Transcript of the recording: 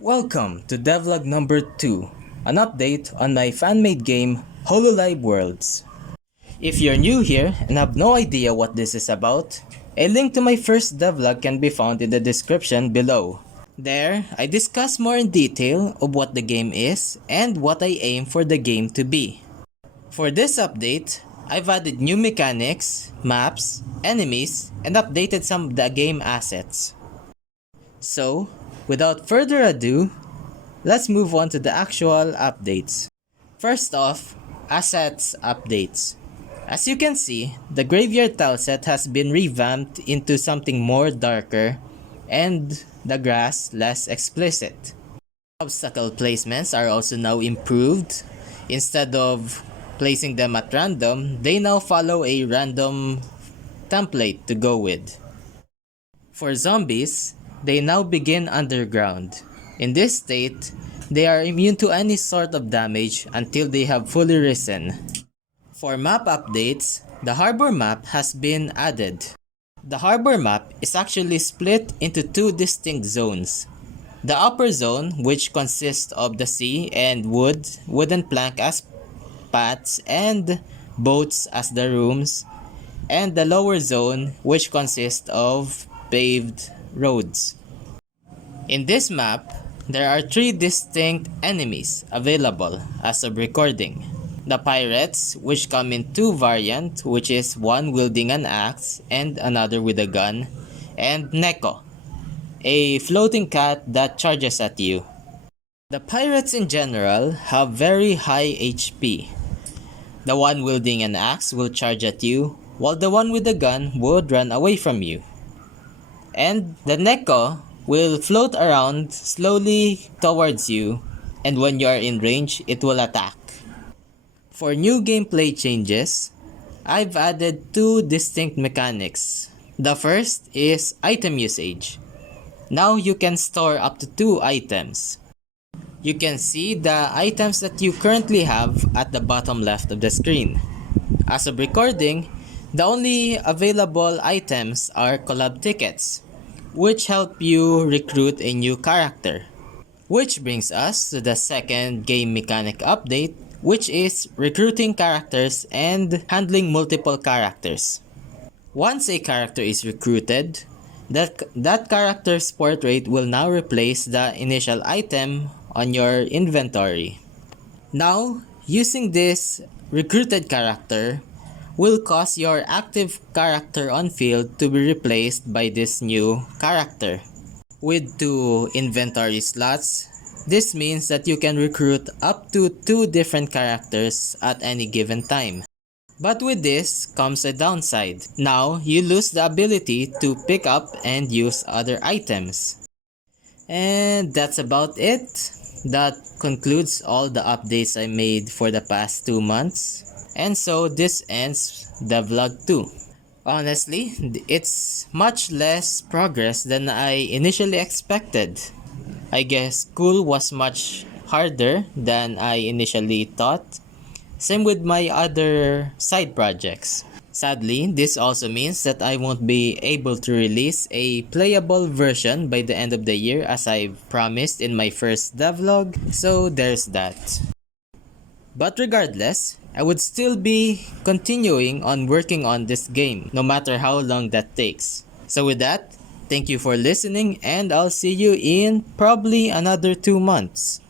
Welcome to Devlog number 2, an update on my fan-made game, Hololive Worlds. If you're new here and have no idea what this is about, a link to my first devlog can be found in the description below. There, I discuss more in detail of what the game is and what I aim for the game to be. For this update, I've added new mechanics, maps, enemies, and updated some of the game assets. So, without further ado, let's move on to the actual updates. First off, assets updates. As you can see, the graveyard tileset has been revamped into something more darker and the grass less explicit. Obstacle placements are also now improved. Instead of placing them at random, they now follow a random template to go with. For zombies, they now begin underground. In this state, they are immune to any sort of damage until they have fully risen. For map updates, the harbor map has been added. The harbor map is actually split into two distinct zones. The upper zone, which consists of the sea and wooden plank as paths and boats as the rooms, and the lower zone, which consists of paved roads. In this map, there are three distinct enemies available as of recording. The pirates, which come in two variants, which is one wielding an axe and another with a gun, and Neko, a floating cat that charges at you. The pirates in general have very high HP. The one wielding an axe will charge at you, while the one with the gun would run away from you. And the Neko will float around slowly towards you, and when you are in range, it will attack. For new gameplay changes, I've added two distinct mechanics. The first is item usage. Now you can store up to 2 items. You can see the items that you currently have at the bottom left of the screen. As of recording, the only available items are collab tickets, which help you recruit a new character. Which brings us to the second game mechanic update, which is recruiting characters and handling multiple characters. Once a character is recruited, that character's portrait will now replace the initial item on your inventory. Now, using this recruited character will cause your active character on field to be replaced by this new character. With 2 inventory slots, this means that you can recruit up to 2 different characters at any given time. But with this comes a downside. Now, you lose the ability to pick up and use other items. And that's about it. That concludes all the updates I made for the past 2 months. And so this ends Devlog 2. Honestly, it's much less progress than I initially expected. I guess school was much harder than I initially thought. Same with my other side projects. Sadly, this also means that I won't be able to release a playable version by the end of the year as I promised in my first devlog, so there's that. But regardless, I would still be continuing on working on this game, no matter how long that takes. So with that, thank you for listening and I'll see you in probably another 2 months.